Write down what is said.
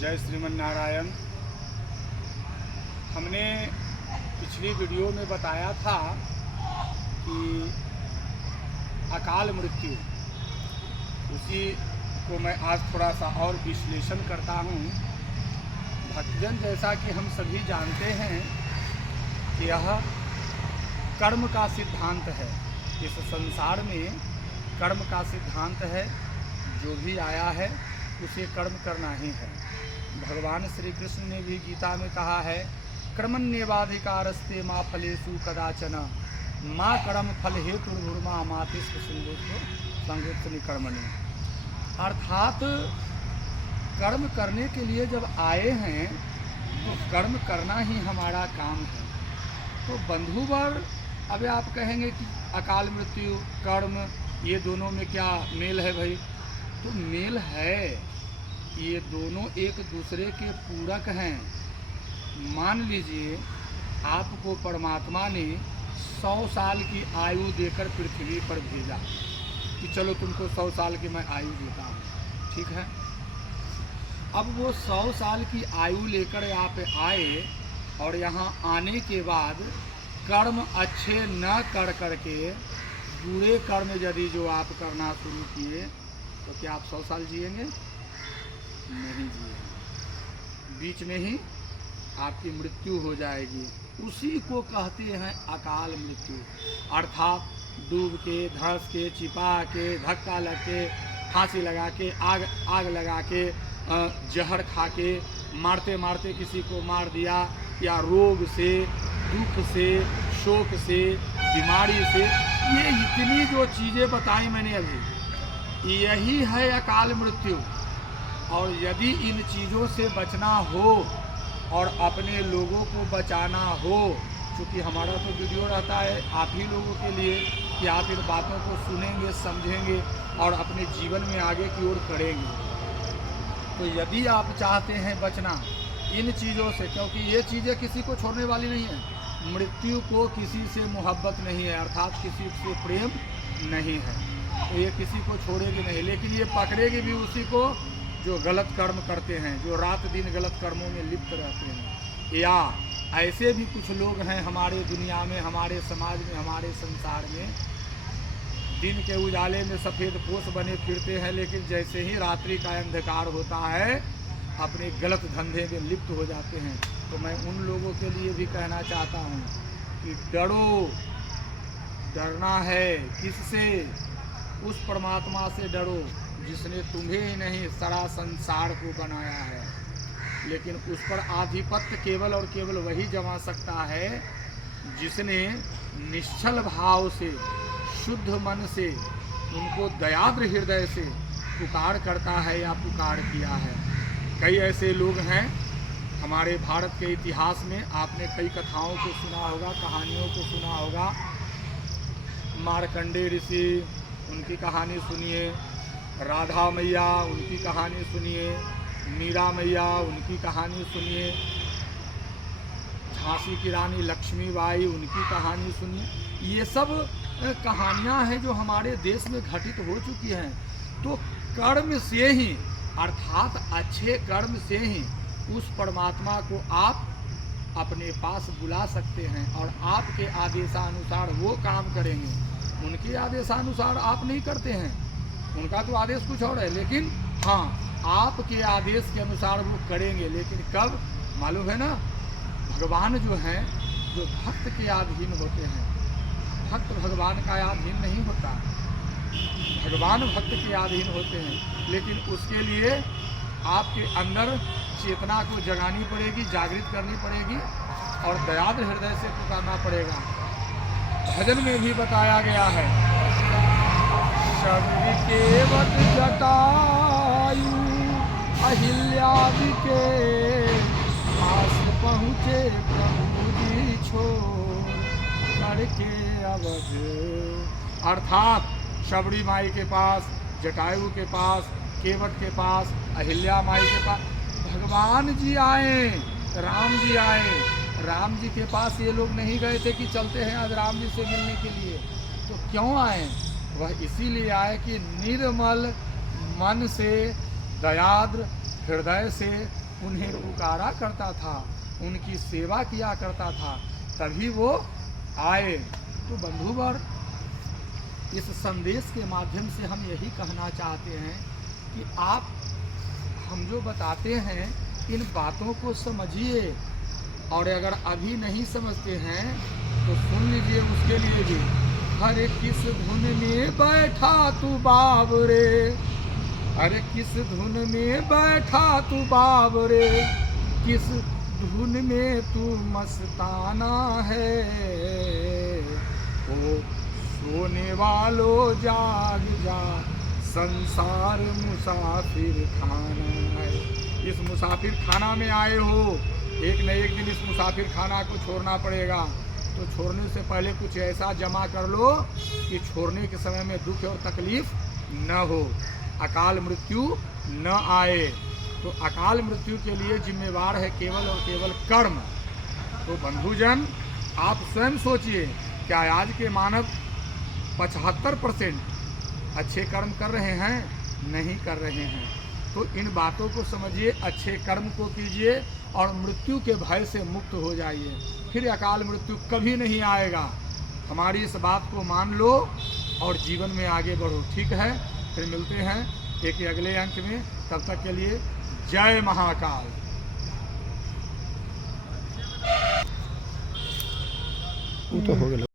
जय श्रीमन नारायण। हमने पिछली वीडियो में बताया था कि अकाल मृत्यु, उसी को मैं आज थोड़ा सा और विश्लेषण करता हूँ। भक्तजन, जैसा कि हम सभी जानते हैं कि यह कर्म का सिद्धांत है। इस संसार में कर्म का सिद्धांत है। जो भी आया है उसे कर्म करना ही है। भगवान श्री कृष्ण ने भी गीता में कहा है, कर्मण्येवाधिकारस्ते माँ फलेषु कदाचन माँ कर्म फल हेतुर्भुर्मा मातिस्व संगोत्सनि कर्मणि। अर्थात कर्म करने के लिए जब आए हैं तो कर्म करना ही हमारा काम है। तो बंधुवर, अब आप कहेंगे कि अकाल मृत्यु कर्म ये दोनों में क्या मेल है भाई? तो मेल है, ये दोनों एक दूसरे के पूरक हैं। मान लीजिए आपको परमात्मा ने 100 साल की आयु देकर पृथ्वी पर भेजा कि चलो तुमको 100 साल की मैं आयु देता हूँ, ठीक है। अब वो 100 साल की आयु लेकर आप आए और यहाँ आने के बाद कर्म अच्छे न कर करके बुरे कर्म यदि जो आप करना शुरू किए तो क्या आप 100 साल जिएंगे? नहीं जिएंगे, बीच में ही आपकी मृत्यु हो जाएगी। उसी को कहते हैं अकाल मृत्यु। अर्थात डूब के, धंस के, चिपा के, धक्का लग के, फांसी लगा के, आग लगा के, जहर खा के, मारते मारते किसी को मार दिया, या रोग से, दुख से, शोक से, बीमारी से, ये इतनी जो चीज़ें बताई मैंने अभी, यही है अकाल मृत्यु। और यदि इन चीज़ों से बचना हो और अपने लोगों को बचाना हो, क्योंकि हमारा तो वीडियो रहता है आप ही लोगों के लिए कि आप इन बातों को सुनेंगे, समझेंगे और अपने जीवन में आगे की ओर करेंगे। तो यदि आप चाहते हैं बचना इन चीज़ों से, क्योंकि ये चीज़ें किसी को छोड़ने वाली नहीं है, मृत्यु को किसी से मोहब्बत नहीं है, अर्थात किसी से प्रेम नहीं है, तो ये किसी को छोड़ेगी नहीं। लेकिन ये पकड़ेगी भी उसी को जो गलत कर्म करते हैं, जो रात दिन गलत कर्मों में लिप्त रहते हैं। या ऐसे भी कुछ लोग हैं हमारे दुनिया में, हमारे समाज में, हमारे संसार में, दिन के उजाले में सफ़ेद पोश बने फिरते हैं, लेकिन जैसे ही रात्रि का अंधकार होता है अपने गलत धंधे में लिप्त हो जाते हैं। तो मैं उन लोगों के लिए भी कहना चाहता हूँ कि डरो। डरना है किससे? उस परमात्मा से डरो जिसने तुम्हें ही नहीं सारा संसार को बनाया है। लेकिन उस पर आधिपत्य केवल और केवल वही जमा सकता है जिसने निश्चल भाव से, शुद्ध मन से, उनको दयाद्र हृदय से पुकार करता है या पुकार किया है। कई ऐसे लोग हैं हमारे भारत के इतिहास में, आपने कई कथाओं को सुना होगा, कहानियों को सुना होगा। मार्कंडेय ऋषि, उनकी कहानी सुनिए, राधा मैया उनकी कहानी सुनिए, मीरा मैया उनकी कहानी सुनिए, झांसी की रानी लक्ष्मीबाई उनकी कहानी सुनिए। ये सब कहानियाँ हैं जो हमारे देश में घटित हो चुकी हैं। तो कर्म से ही, अर्थात अच्छे कर्म से ही उस परमात्मा को आप अपने पास बुला सकते हैं और आपके आदेशानुसार वो काम करेंगे। उनके आदेशानुसार आप नहीं करते हैं, उनका तो आदेश कुछ और है, लेकिन हाँ आपके आदेश के अनुसार वो करेंगे। लेकिन कब मालूम है ना? भगवान जो हैं, जो भक्त के अधीन होते हैं, भक्त भगवान का अधीन नहीं होता, भगवान भक्त के अधीन होते हैं। लेकिन उसके लिए आपके अंदर चेतना को जगानी पड़ेगी, जागृत करनी पड़ेगी और दयाद्र हृदय से पुकारना पड़ेगा। भजन में भी बताया गया है, शबरी केवट जटायु अहिल्या के पास पहुँचे प्रभु जी छोड़ करके अवध। अर्थात शबरी माई के पास, जटायु के पास, केवट के पास, अहिल्या माई के पास भगवान जी आए, राम जी आए। राम जी के पास ये लोग नहीं गए थे कि चलते हैं आज राम जी से मिलने के लिए। तो क्यों आए? वह इसीलिए आए कि निर्मल मन से, दयाद्र हृदय से उन्हें पुकारा करता था, उनकी सेवा किया करता था, तभी वो आए। तो बंधुवर, इस संदेश के माध्यम से हम यही कहना चाहते हैं कि आप हम जो बताते हैं इन बातों को समझिए, और अगर अभी नहीं समझते हैं तो सुन लीजिए उसके लिए भी। हरे किस धुन में बैठा तू बाबरे, अरे किस धुन में बैठा तू बाबरे, किस धुन में तू मस्ताना है, ओ सोने वालों जाग जा, संसार मुसाफिर खाना है। इस मुसाफिर खाना में आए हो, एक न एक दिन इस मुसाफिर खाना को छोड़ना पड़ेगा। तो छोड़ने से पहले कुछ ऐसा जमा कर लो कि छोड़ने के समय में दुख और तकलीफ न हो, अकाल मृत्यु न आए। तो अकाल मृत्यु के लिए जिम्मेवार है केवल और केवल कर्म। तो बंधुजन, आप स्वयं सोचिए, क्या आज के मानव 75% अच्छे कर्म कर रहे हैं? नहीं कर रहे हैं। तो इन बातों को समझिए, अच्छे कर्म को कीजिए और मृत्यु के भय से मुक्त हो जाइए, फिर अकाल मृत्यु कभी नहीं आएगा। हमारी इस बात को मान लो और जीवन में आगे बढ़ो। ठीक है, फिर मिलते हैं एक अगले अंक में। तब तक के लिए जय महाकाल। वो तो हो गया।